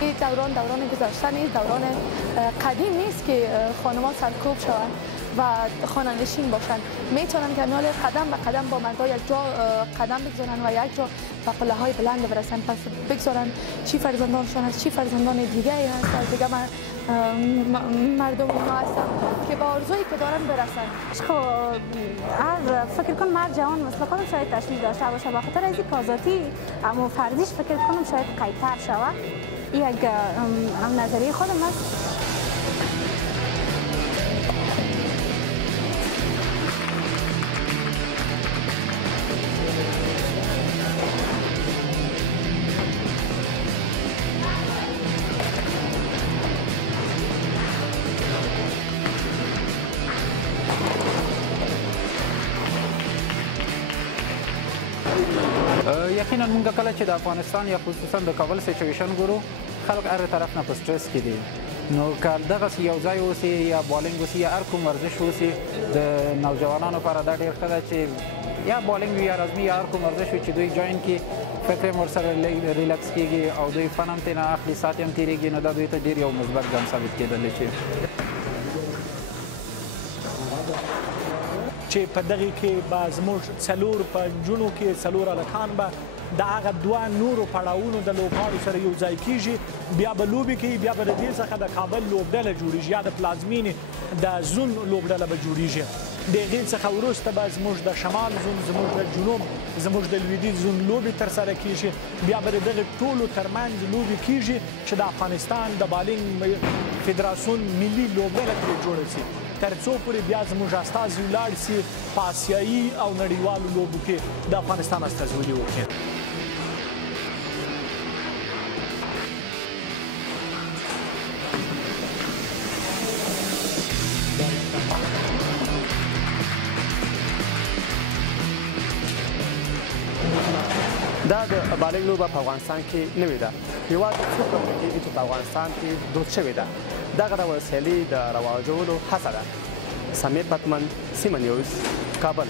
دوران گذشته نیست، دوران قدیم نیست که خانم‌ها سرکوب شوند و خانه نشین باشند. میتونن که حال قدم به قدم با مردها یک جا قدم بگذارن و یک جا به قله‌های بلند برسن. پس بگذارن چی فرزندانشان است، چی فرزندان دیگه هست از دیگه مردم ما هستن که با آرزویی که دارن برسن. خب هر فکر کنم مرد جوان مثل خودم شاید تشویش داشته باشه، به خاطر از کازاتی اما فرضیش فکر کنم شاید قیتر شود. یک نظریه خودم است. یقینا موږ کله چې د افغانستان یا خصوصا د کابل سچویشن ګورو خلک هر طرف نه په سټرس کې دي. نو که دغسې یو ځای اوسي یا بالینګ اوسي یا هر کوم ورزش اوسي د نوجوانانو لپاره دا ډېر ښه ده چې یا بالینګ وي یا رزمي یا هر کوم ورزش وي چې دوی جوین کړي، فکر یې ورسره ریلکس کېږي او دوی فن هم ترېنه اخلي، ساعت یې هم تېرېږي. نو دا دوی ته ډېر یو مثبت ګام ثابت کېدلی شي. چې په دغې کې به زموږ څلور په نجونو کې څلور هلکان به د هغه دوه نورو پړاوونو د لوبغاړو سره یو ځای کېږي، بیا به لوبې کوي، بیا به د دې څخه د کابل لوبډله جوړېږي یا د پلازمینې د زون لوبډله به جوړېږي. د هغې څخه وروسته به زموږ د شمال زون، زموږ د جنوب، زموږ د لویدیځ زون لوبې ترسره کېږي، بیا به د دغې ټولو ترمنځ لوبې کېږي چې د افغانستان د بالینګ فدراسیون ملي لوبډله ترې جوړه شي، تر څو پورې بیا زموږ استازي ولاړ سي په آسیایي او نړیوالو لوبو کې د افغانستان استازولي وکړي. دا د بالینګ لوبه په افغانستان کې نوې ده. یوازې څو کلونه کېږي چې په افغانستان کې دود شوې ده. دغه ډول سیالي د رواجولو هڅه ده. سمیع پتمن، سیمه نیوز، کابل.